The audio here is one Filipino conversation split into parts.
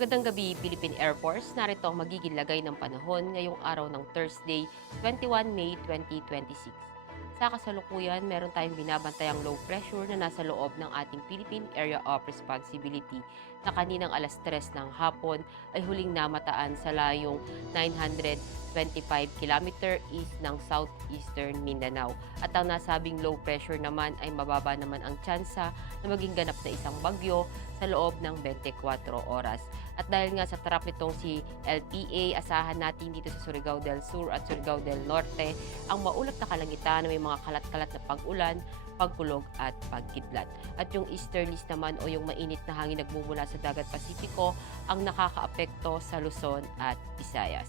Magandang gabi, Philippine Air Force. Narito ang magiging lagay ng panahon ngayong araw ng Thursday, 21 May 2026. Sa kasalukuyan, meron tayong binabantayang low pressure na nasa loob ng ating Philippine Area of Responsibility na kaninang alas 3 ng hapon ay huling namataan sa layong 925 km east ng southeastern Mindanao. At ang nasabing low pressure naman ay mababa naman ang tsansa na maging ganap na isang bagyo sa loob ng 24 oras. At dahil nga sa trap nitong si LPA, asahan natin dito sa Surigao del Sur at Surigao del Norte ang maulap na kalangitan na may mga kalat-kalat na pag-ulan, pagkulog at pagkidlat. At yung easterlies naman o yung mainit na hangin nagmumula sa dagat Pasipiko ang nakakaapekto sa Luzon at Visayas.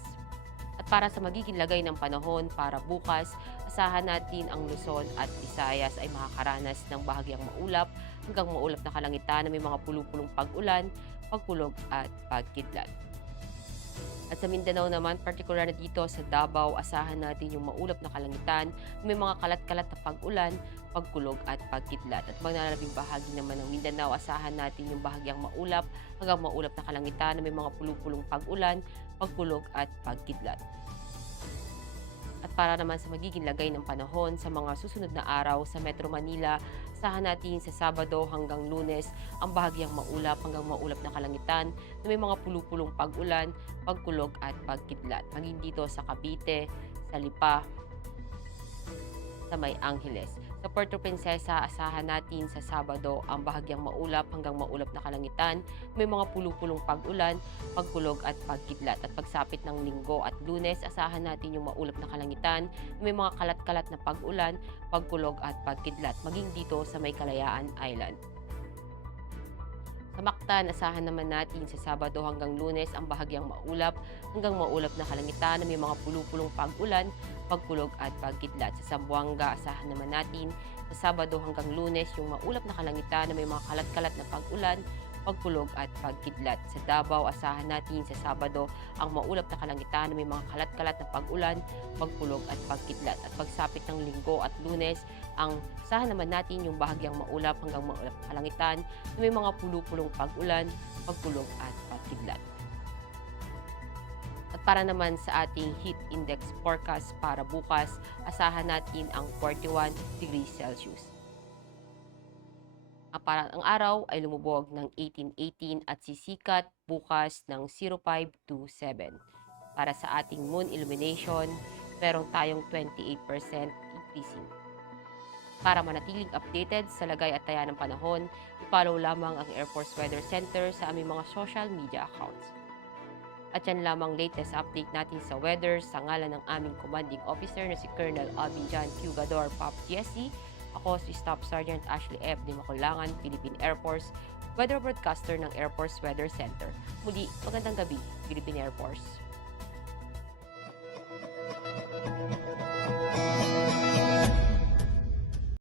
At para sa magiging lagay ng panahon para bukas, asahan natin ang Luzon at Visayas ay makakaranas ng bahagyang maulap hanggang maulap na kalangitan na may mga pulupulong pag-ulan, pagkulog at pagkidlat. At sa Mindanao naman, partikular na dito sa Davao, asahan natin yung maulap na kalangitan, may mga kalat-kalat na pag-ulan, pagkulog at pagkidlat. At maglalabing bahagi naman ng Mindanao, asahan natin yung bahagyang maulap hanggang maulap na kalangitan na may mga pulupulong pag-ulan, pagkulog at pagkidlat. At para naman sa magiging lagay ng panahon sa mga susunod na araw sa Metro Manila, asahan natin sa Sabado hanggang Lunes ang bahagyang maulap hanggang maulap na kalangitan na may mga pulupulong pag-ulan, pagkulog at pagkidlat. Maging dito sa Cavite, sa Lipa, sa May Angeles. Sa Puerto Princesa, asahan natin sa Sabado ang bahagyang maulap hanggang maulap na kalangitan, may mga pulupulong pag-ulan, pagkulog at pagkidlat. At pagsapit ng Linggo at Lunes, asahan natin yung maulap na kalangitan, may mga kalat-kalat na pag-ulan, pagkulog at pagkidlat. Maging dito sa May Kalayaan Island. Sa Mactan, asahan naman natin sa Sabado hanggang Lunes ang bahagyang maulap hanggang maulap na kalangitan na may mga pulupulong pag-ulan, pagkulog at pagkidlat. Sa Zamboanga, asahan naman natin sa Sabado hanggang Lunes yung maulap na kalangitan na may mga kalat-kalat na pag-ulan, pagkulog at pagkidlat. Sa Davao, asahan natin sa Sabado ang maulap na kalangitan na may mga kalat-kalat na pag-ulan, pagkulog at pagkidlat. At pagsapit ng Linggo at Lunes, ang asahan naman natin yung bahagyang maulap hanggang maulap na kalangitan na may mga pulupulong pag-ulan, pagkulog at pagkidlat. At para naman sa ating heat index forecast para bukas, asahan natin ang 41 degrees Celsius. Ang araw ay lumubog ng 18:18 at sisikat bukas ng 05 to 7. Para sa ating moon illumination, meron tayong 28% increasing. Para manatiling updated sa lagay at taya ng panahon, i-follow lamang ang Air Force Weather Center sa aming mga social media accounts. At yan lamang latest update natin sa weather sa ngalan ng aming commanding officer na si Colonel Alvin John Cugador, POP GSC. Ako si Staff Sergeant Ashley F. de Maculangan, Philippine Air Force, Weather Broadcaster ng Air Force Weather Center. Muli, magandang gabi, Philippine Air Force.